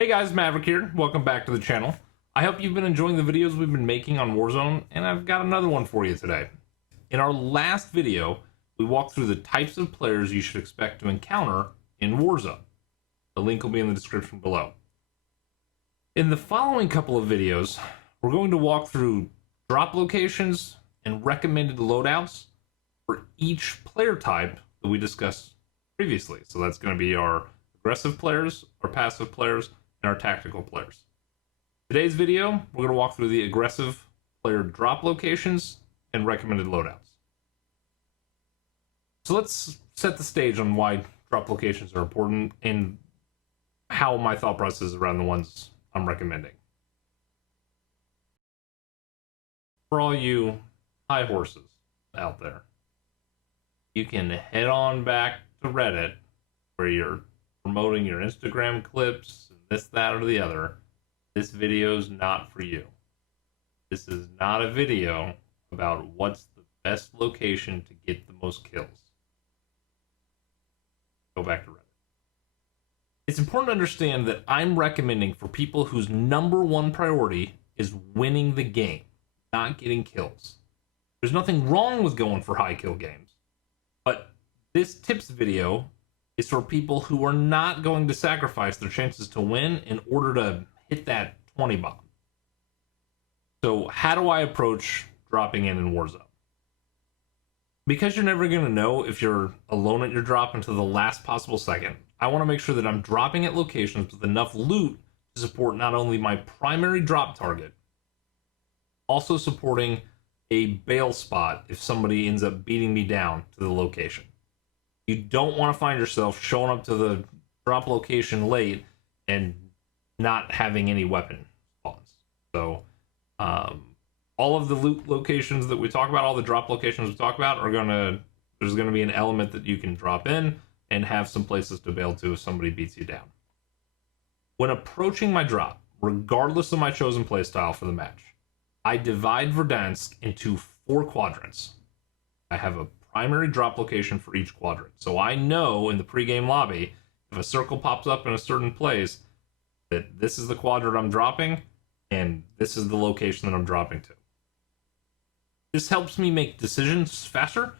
Hey guys, Maverick here. Welcome back to the channel. I hope you've been enjoying the videos we've been making on Warzone, and I've got another one for you today. In our last video, we walked through the types of players you should expect to encounter in Warzone. The link will be in the description below. In the following couple of videos, we're going to walk through drop locations and recommended loadouts for each player type that we discussed previously. So that's going to be our aggressive players, our passive players, and our tactical players. Today's video, we're going to walk through the aggressive player drop locations and recommended loadouts. So let's set the stage on why drop locations are important and how my thought process is around the ones I'm recommending. For all you high horses out there, you can head on back to Reddit where you're promoting your Instagram clips, this, that, or the other. This video is not for you. This is not a video about what's the best location to get the most kills. Go back to Reddit. It's important to understand that I'm recommending for people whose number one priority is winning the game, not getting kills. There's nothing wrong with going for high kill games, but this tips video is for people who are not going to sacrifice their chances to win in order to hit that 20 bomb. So how do I approach dropping in Warzone? Because you're never going to know if you're alone at your drop until the last possible second, I want to make sure that I'm dropping at locations with enough loot to support not only my primary drop target, also supporting a bail spot if somebody ends up beating me down to the location. You don't want to find yourself showing up to the drop location late and not having any weapon spawns. So all of the loot locations that we talk about, all the drop locations we talk about, there's gonna be an element that you can drop in and have some places to bail to if somebody beats you down. When approaching my drop, regardless of my chosen playstyle for the match, I divide Verdansk into 4 quadrants. I have a primary drop location for each quadrant. So I know in the pregame lobby, if a circle pops up in a certain place, that this is the quadrant I'm dropping, and this is the location that I'm dropping to. This helps me make decisions faster.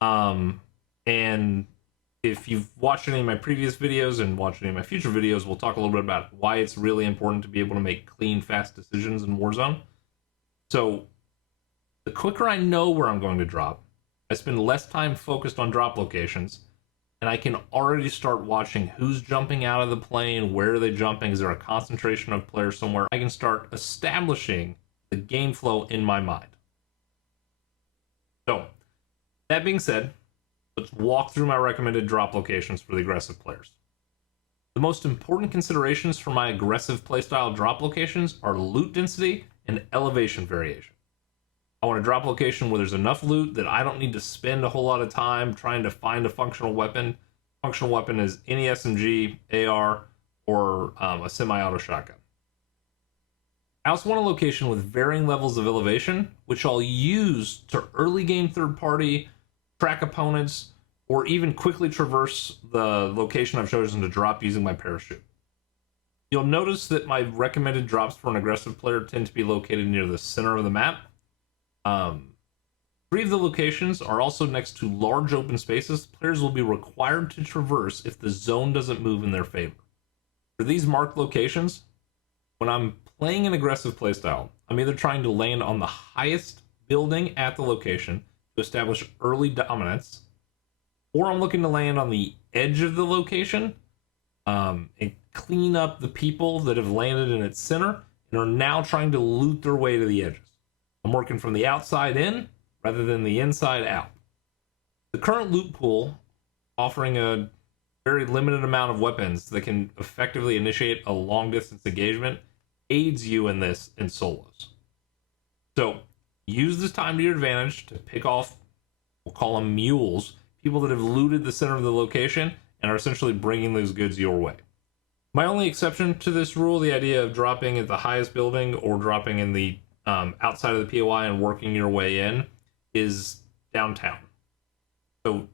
And if you've watched any of my previous videos and watched any of my future videos, we'll talk a little bit about why it's really important to be able to make clean, fast decisions in Warzone. So the quicker I know where I'm going to drop, I spend less time focused on drop locations, and I can already start watching who's jumping out of the plane, where are they jumping, is there a concentration of players somewhere. I can start establishing the game flow in my mind. So, that being said, let's walk through my recommended drop locations for the aggressive players. The most important considerations for my aggressive playstyle drop locations are loot density and elevation variation. I want a drop location where there's enough loot that I don't need to spend a whole lot of time trying to find a functional weapon. Functional weapon is any SMG, AR, or a semi-auto shotgun. I also want a location with varying levels of elevation, which I'll use to early game third party, track opponents, or even quickly traverse the location I've chosen to drop using my parachute. You'll notice that my recommended drops for an aggressive player tend to be located near the center of the map. 3 of the locations are also next to large open spaces players will be required to traverse if the zone doesn't move in their favor. For these marked locations, when I'm playing an aggressive playstyle, I'm either trying to land on the highest building at the location to establish early dominance, or I'm looking to land on the edge of the location and clean up the people that have landed in its center and are now trying to loot their way to the edges. I'm working from the outside in rather than the inside out. The current loot pool, offering a very limited amount of weapons that can effectively initiate a long distance engagement, aids you in this in solos. So use this time to your advantage to pick off, we'll call them mules, people that have looted the center of the location and are essentially bringing those goods your way. My only exception to this rule, the idea of dropping at the highest building or dropping in the outside of the POI and working your way in, is downtown. So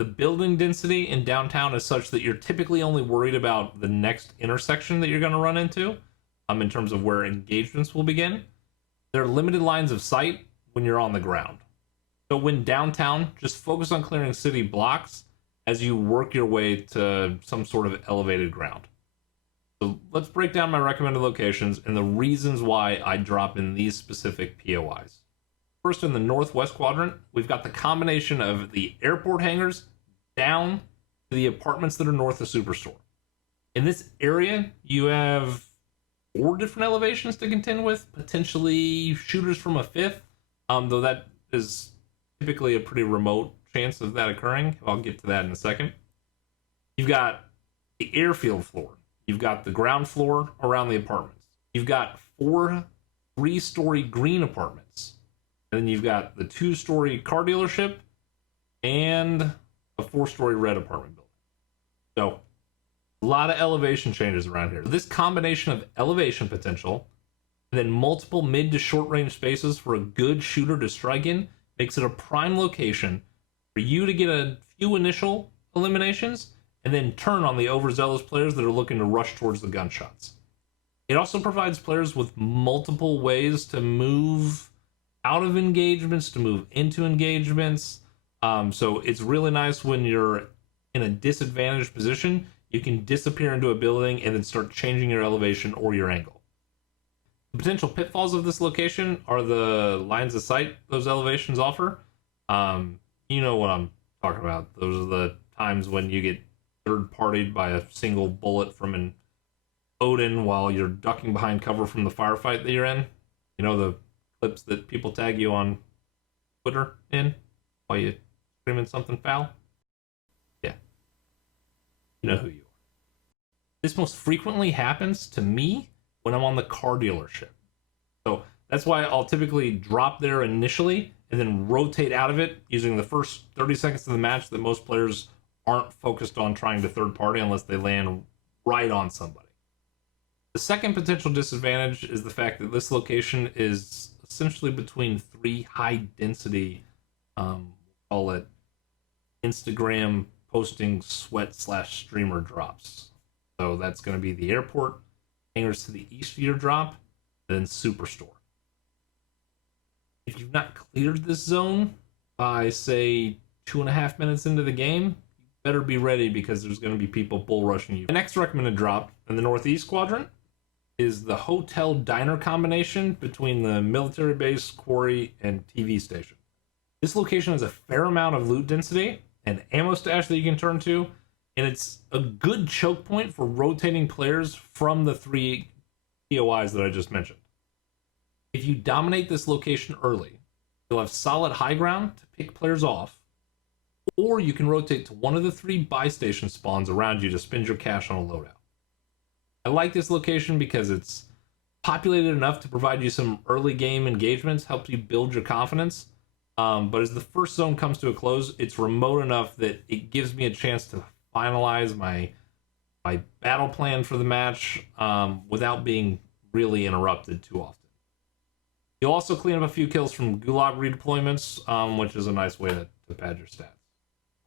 The building density in downtown is such that you're typically only worried about the next intersection that you're going to run into, in terms of where engagements will begin. There are limited lines of sight when you're on the ground. So when downtown, just focus on clearing city blocks as you work your way to some sort of elevated ground. So let's break down my recommended locations and the reasons why I drop in these specific POIs. First, in the northwest quadrant, we've got the combination of the airport hangars down to the apartments that are north of Superstore. In this area, you have 4 different elevations to contend with, potentially shooters from a 5th, though that is typically a pretty remote chance of that occurring. I'll get to that in a second. You've got the airfield floor. You've got the ground floor around the apartments. You've got 4 3-story green apartments. And then you've got the 2-story car dealership and a 4-story red apartment building. So, a lot of elevation changes around here. This combination of elevation potential and then multiple mid to short range spaces for a good shooter to strike in makes it a prime location for you to get a few initial eliminations and then turn on the overzealous players that are looking to rush towards the gunshots. It also provides players with multiple ways to move out of engagements, to move into engagements. So it's really nice when you're in a disadvantaged position, you can disappear into a building and then start changing your elevation or your angle. The potential pitfalls of this location are the lines of sight those elevations offer. You know what I'm talking about. Those are the times when you get third-partied by a single bullet from an Odin while you're ducking behind cover from the firefight that you're in. You know, the clips that people tag you on Twitter in while you screaming something foul? Yeah. You know who you are. This most frequently happens to me when I'm on the car dealership. So that's why I'll typically drop there initially and then rotate out of it using the first 30 seconds of the match that most players aren't focused on trying to third party unless they land right on somebody. The second potential disadvantage is the fact that this location is essentially between 3 high density, call it Instagram posting sweat / streamer drops. So that's going to be the airport, hangers to the east of your drop, then Superstore. If you've not cleared this zone by, say, 2.5 minutes into the game, you better be ready because there's going to be people bull rushing you. The next recommended drop in the northeast quadrant is the hotel diner combination between the military base, quarry, and TV station. This location has a fair amount of loot density and ammo stash that you can turn to, and it's a good choke point for rotating players from the 3 POIs that I just mentioned. If you dominate this location early, you'll have solid high ground to pick players off, or you can rotate to one of the 3 buy station spawns around you to spend your cash on a loadout. I like this location because it's populated enough to provide you some early game engagements, helps you build your confidence. But as the first zone comes to a close, it's remote enough that it gives me a chance to finalize my battle plan for the match without being really interrupted too often. You'll also clean up a few kills from gulag redeployments, which is a nice way to pad your stats.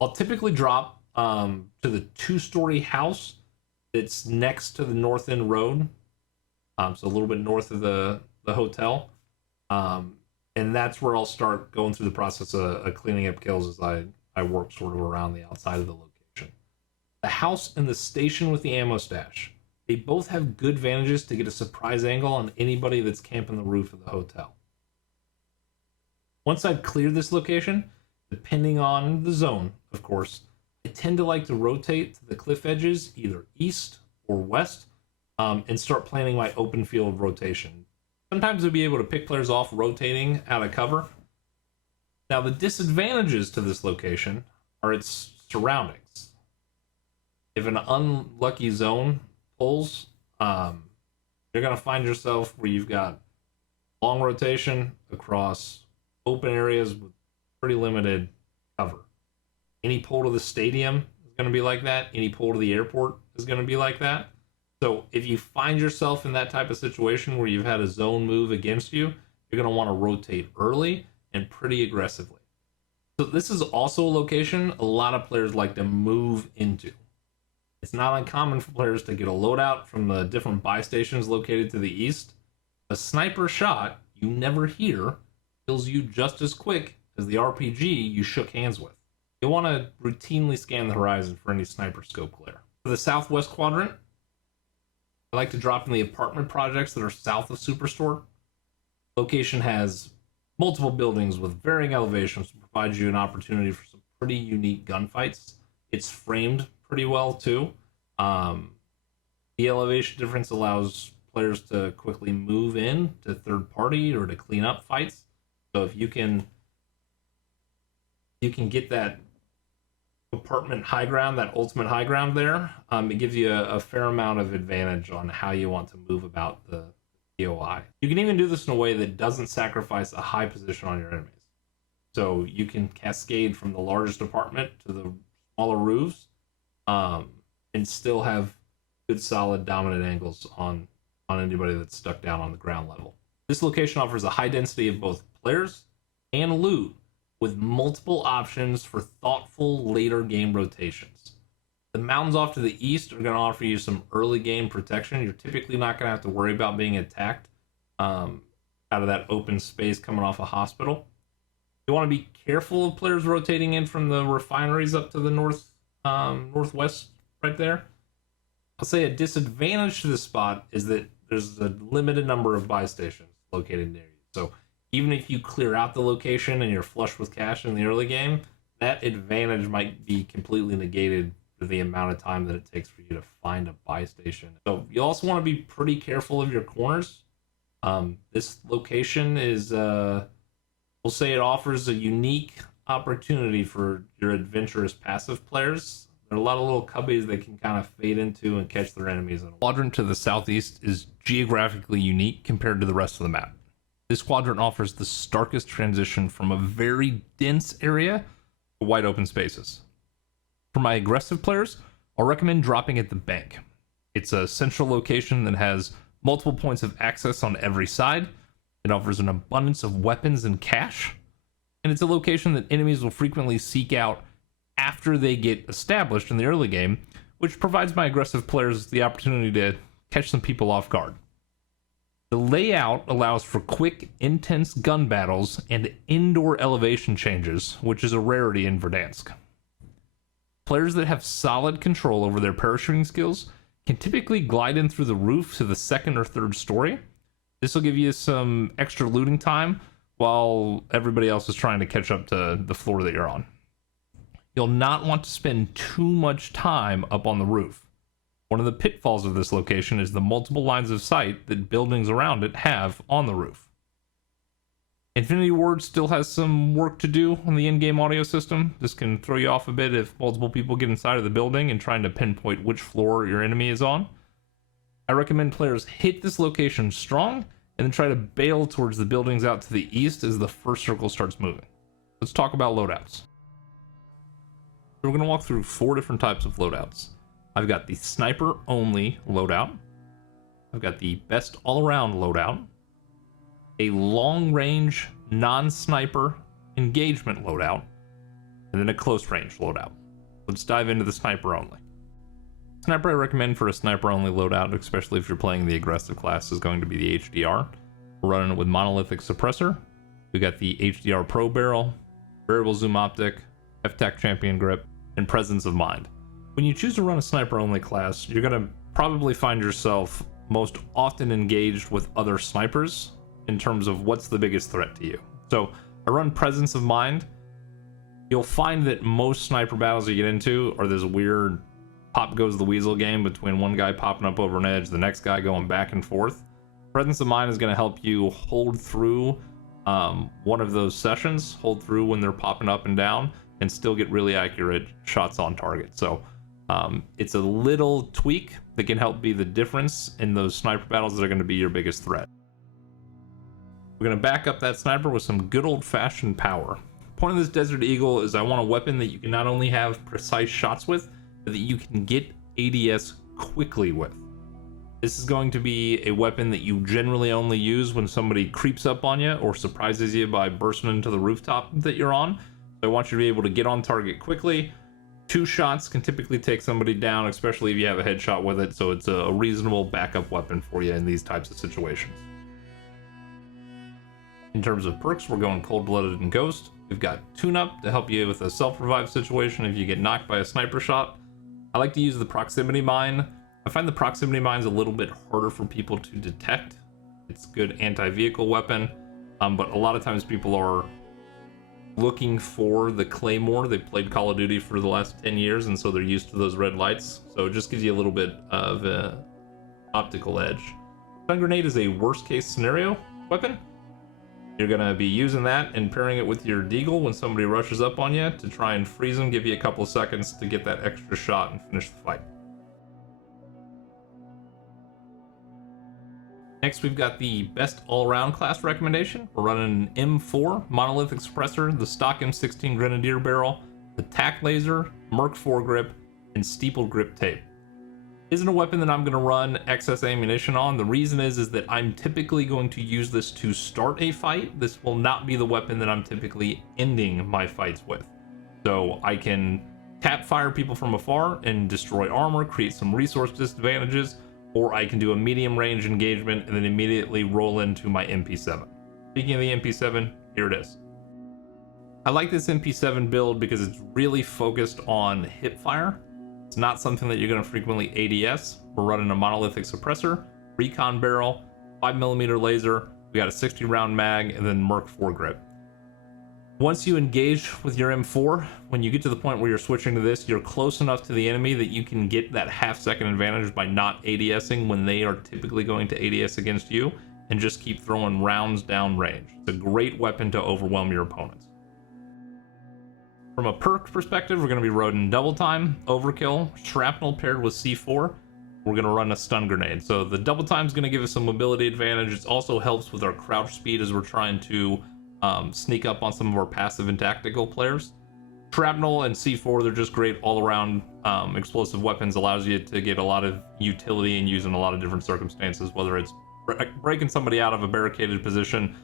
I'll typically drop to the 2-story house that's next to the North End Road, so a little bit north of the hotel, and that's where I'll start going through the process of cleaning up kills as I work sort of around the outside of the location. The house and the station with the ammo stash, they both have good advantages to get a surprise angle on anybody that's camping the roof of the hotel. Once I've cleared this location, depending on the zone, of course, I tend to like to rotate to the cliff edges, either east or west, and start planning my open field rotation. Sometimes I'll be able to pick players off rotating out of cover. Now, the disadvantages to this location are its surroundings. If an unlucky zone pulls, you're going to find yourself where you've got long rotation across open areas with pretty limited cover. Any pull to the stadium is going to be like that. Any pull to the airport is going to be like that. So if you find yourself in that type of situation where you've had a zone move against you, you're going to want to rotate early and pretty aggressively. So this is also a location a lot of players like to move into. It's not uncommon for players to get a loadout from the different buy stations located to the east. A sniper shot you never hear kills you just as quick as the RPG you shook hands with. You'll want to routinely scan the horizon for any sniper scope glare. For the southwest quadrant, I like to drop in the apartment projects that are south of Superstore. Location has multiple buildings with varying elevations to provide you an opportunity for some pretty unique gunfights. It's framed pretty well too. The elevation difference allows players to quickly move in to third party or to clean up fights. So if you can get that apartment high ground, that ultimate high ground there, it gives you a fair amount of advantage on how you want to move about the POI. You can even do this in a way that doesn't sacrifice a high position on your enemies. So you can cascade from the largest apartment to the smaller roofs, and still have good solid dominant angles on anybody that's stuck down on the ground level. This location offers a high density of both players and loot, with multiple options for thoughtful later game rotations. The mountains off to the east are going to offer you some early game protection. You're typically not going to have to worry about being attacked out of that open space coming off a hospital. You want to be careful of players rotating in from the refineries up to the northwest right there. I'll say a disadvantage to this spot is that there's a limited number of buy stations located near you. So even if you clear out the location and you're flush with cash in the early game, that advantage might be completely negated for the amount of time that it takes for you to find a buy station. So you also want to be pretty careful of your corners. This location is, we'll say it offers a unique opportunity for your adventurous passive players. There are a lot of little cubbies they can kind of fade into and catch their enemies. The quadrant to the southeast is geographically unique compared to the rest of the map. This quadrant offers the starkest transition from a very dense area to wide open spaces. For my aggressive players, I'll recommend dropping at the bank. It's a central location that has multiple points of access on every side. It offers an abundance of weapons and cash, and it's a location that enemies will frequently seek out after they get established in the early game, which provides my aggressive players the opportunity to catch some people off guard. The layout allows for quick, intense gun battles and indoor elevation changes, which is a rarity in Verdansk. Players that have solid control over their parachuting skills can typically glide in through the roof to the second or third story. This will give you some extra looting time while everybody else is trying to catch up to the floor that you're on. You'll not want to spend too much time up on the roof. One of the pitfalls of this location is the multiple lines of sight that buildings around it have on the roof. Infinity Ward still has some work to do on the in-game audio system. This can throw you off a bit if multiple people get inside of the building and trying to pinpoint which floor your enemy is on. I recommend players hit this location strong and then try to bail towards the buildings out to the east as the first circle starts moving. Let's talk about loadouts. We're going to walk through 4 different types of loadouts. I've got the sniper only loadout. I've got the best all-around loadout. A long-range non-sniper engagement loadout. And then a close-range loadout. Let's dive into the sniper only. Sniper I recommend for a sniper only loadout, especially if you're playing the aggressive class, is going to be the HDR. We're running it with monolithic suppressor. We got the HDR Pro barrel, variable zoom optic, F-Tech champion grip, and presence of mind. When you choose to run a sniper only class, you're going to probably find yourself most often engaged with other snipers in terms of what's the biggest threat to you. So I run presence of mind. You'll find that most sniper battles you get into are this weird pop goes the weasel game between one guy popping up over an edge, the next guy going back and forth. Presence of mind is going to help you hold through one of those sessions, hold through when they're popping up and down, and still get really accurate shots on target. So it's a little tweak that can help be the difference in those sniper battles that are going to be your biggest threat. We're going to back up that sniper with some good old-fashioned power. The point of this Desert Eagle is I want a weapon that you can not only have precise shots with, but that you can get ADS quickly with. This is going to be a weapon that you generally only use when somebody creeps up on you or surprises you by bursting into the rooftop that you're on. I want you to be able to get on target quickly. 2 shots can typically take somebody down, especially if you have a headshot with it, so it's a reasonable backup weapon for you in these types of situations. In terms of perks, we're going Cold-Blooded and Ghost. We've got Tune-Up to help you with a self-revive situation if you get knocked by a sniper shot. I like to use the Proximity Mine. I find the Proximity Mine's a little bit harder for people to detect. It's a good anti-vehicle weapon, but a lot of times people are looking for the Claymore. They've played Call of Duty for the last 10 years, and so they're used to those red lights. So it just gives you a little bit of an optical edge. Stun Grenade is a worst-case scenario weapon. You're going to be using that and pairing it with your Deagle when somebody rushes up on you to try and freeze them, give you a couple of seconds to get that extra shot and finish the fight. Next, we've got the best all-around class recommendation. We're running an M4 monolithic suppressor, the stock M16 Grenadier barrel, the tac laser, Merc foregrip, and steeple grip tape. Isn't a weapon that I'm going to run excess ammunition on. The reason is that I'm typically going to use this to start a fight. This will not be the weapon that I'm typically ending my fights with. So I can tap fire people from afar and destroy armor, create some resource disadvantages, or I can do a medium range engagement and then immediately roll into my MP7. Speaking of the MP7, here it is. I like this MP7 build because it's really focused on hip fire. It's not something that you're going to frequently ADS. We're running a monolithic suppressor, recon barrel, 5mm laser, we got a 60 round mag, and then Merc foregrip. Once you engage with your M4, when you get to the point where you're switching to this, you're close enough to the enemy that you can get that half-second advantage by not ADSing when they are typically going to ADS against you, and just keep throwing rounds down range. It's a great weapon to overwhelm your opponents. From a perk perspective, we're going to be running Double Time, Overkill, Shrapnel paired with C4. We're going to run a Stun Grenade. So the Double Time is going to give us some mobility advantage. It also helps with our crouch speed as we're trying to sneak up on some of our passive and tactical players. Shrapnel and C4, they're just great all-around explosive weapons. Allows you to get a lot of utility and use in a lot of different circumstances, whether it's breaking somebody out of a barricaded position,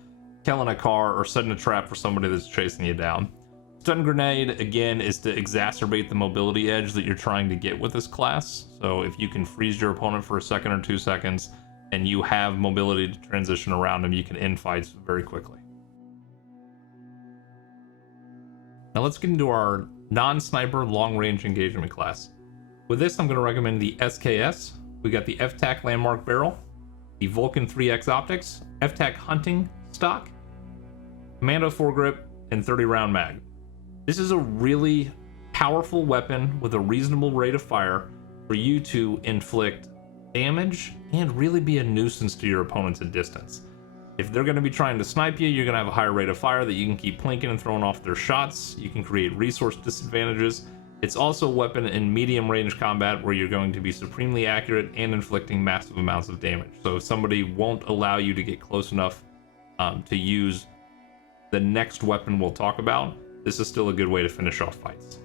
killing a car, or setting a trap for somebody that's chasing you down. Stun Grenade, again, is to exacerbate the mobility edge that you're trying to get with this class. So if you can freeze your opponent for a second or 2 seconds, and you have mobility to transition around them, you can end fights very quickly. Now let's get into our non-sniper long-range engagement class. With this, I'm going to recommend the SKS. We got the FTAC Landmark Barrel, the Vulcan 3X Optics, FTAC Hunting Stock, Commando foregrip, and 30 round mag. This is a really powerful weapon with a reasonable rate of fire for you to inflict damage and really be a nuisance to your opponents at distance. If they're going to be trying to snipe you, you're going to have a higher rate of fire that you can keep plinking and throwing off their shots. You can create resource disadvantages. It's also a weapon in medium range combat where you're going to be supremely accurate and inflicting massive amounts of damage. So if somebody won't allow you to get close enough to use the next weapon we'll talk about, this is still a good way to finish off fights.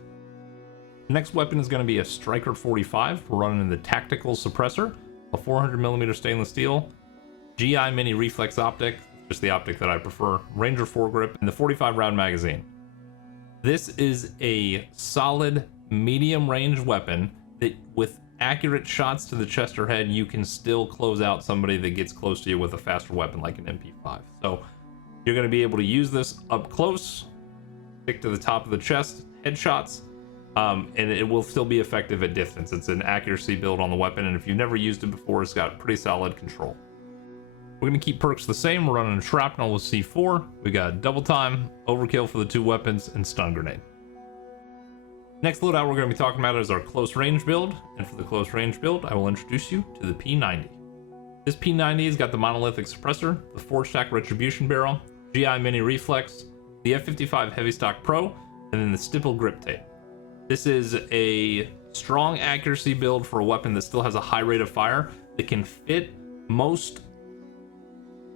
The next weapon is going to be a Striker 45. We're running the Tactical Suppressor, a 400mm stainless steel, GI Mini Reflex Optic, just the optic that I prefer, Ranger foregrip, and the 45 round magazine. This is a solid medium range weapon that with accurate shots to the chest or head, you can still close out somebody that gets close to you with a faster weapon like an MP5. So you're going to be able to use this up close, stick to the top of the chest, headshots, and it will still be effective at distance. It's an accuracy build on the weapon, and if you've never used it before, it's got pretty solid control. We're going to keep perks the same. We're running a Shrapnel with C4. We got Double Time, Overkill for the 2 weapons, and Stun Grenade. Next loadout we're going to be talking about is our close range build, and for the close range build, I will introduce you to the P90. This P90 has got the monolithic suppressor, the Forge Stack Retribution Barrel, GI Mini Reflex, the F55 Heavy Stock Pro, and then the Stipple Grip Tape. This is a strong accuracy build for a weapon that still has a high rate of fire that can fit most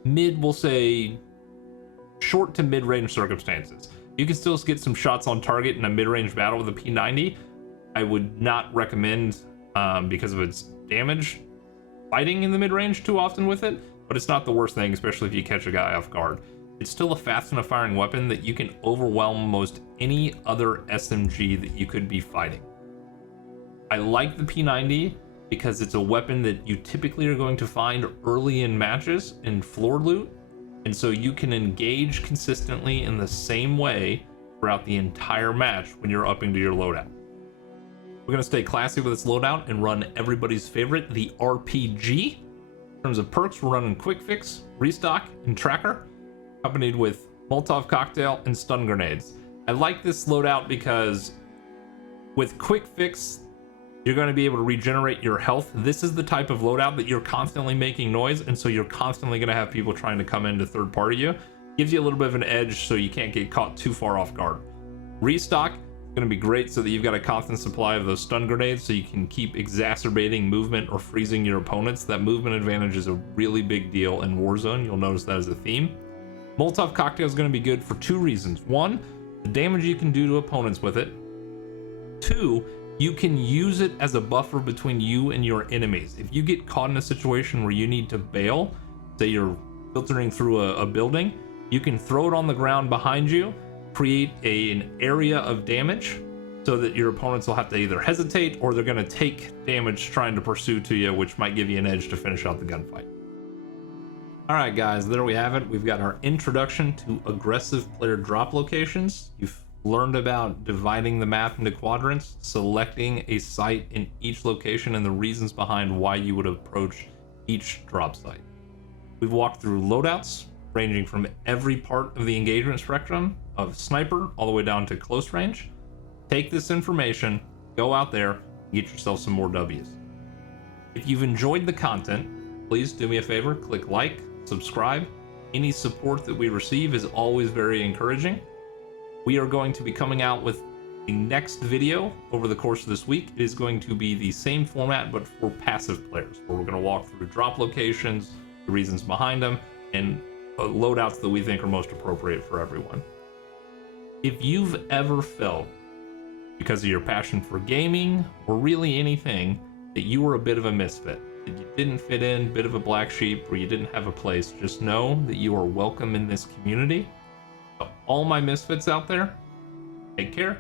we'll say short to mid-range circumstances. You can still get some shots on target in a mid-range battle with a P90. I would not recommend, because of its damage, fighting in the mid-range too often with it, but it's not the worst thing, especially if you catch a guy off guard. it's still a fast enough firing weapon that you can overwhelm most any other SMG that you could be fighting. I like the P90 because it's a weapon that you typically are going to find early in matches in floor loot, and so you can engage consistently in the same way throughout the entire match when you're upping to your loadout. We're going to stay classy with this loadout and run everybody's favorite, the RPG. In terms of perks, we're running Quick Fix, Restock, and Tracker, accompanied with Molotov Cocktail and Stun Grenades. I like this loadout because with Quick Fix, you're going to be able to regenerate your health. This is the type of loadout that you're constantly making noise, and so you're constantly going to have people trying to come in to third party you. Gives you a little bit of an edge so you can't get caught too far off guard. Restock is going to be great so that you've got a constant supply of those stun grenades so you can keep exacerbating movement or freezing your opponents. That movement advantage is a really big deal in Warzone. You'll notice that as a theme. Molotov Cocktail is going to be good for two reasons. One, the damage you can do to opponents with it. Two, you can use it as a buffer between you and your enemies. If you get caught in a situation where you need to bail, say you're filtering through a building, you can throw it on the ground behind you, create an area of damage so that your opponents will have to either hesitate or they're going to take damage trying to pursue to you, which might give you an edge to finish out the gunfight. Alright guys, there we have it. We've got our introduction to aggressive player drop locations. You've learned about dividing the map into quadrants, selecting a site in each location, and the reasons behind why you would approach each drop site. We've walked through loadouts, ranging from every part of the engagement spectrum of sniper all the way down to close range. Take this information, go out there, and get yourself some more W's. If you've enjoyed the content, please do me a favor, click like, subscribe. Any support that we receive is always very encouraging. We are going to be coming out with the next video over the course of this week. It is going to be the same format, but for passive players, where we're going to walk through drop locations, the reasons behind them, and loadouts that we think are most appropriate for everyone. If you've ever felt, because of your passion for gaming, or really anything, that you were a bit of a misfit, that you didn't fit in, bit of a black sheep, or you didn't have a place, just know that you are welcome in this community. To all my misfits out there, take care.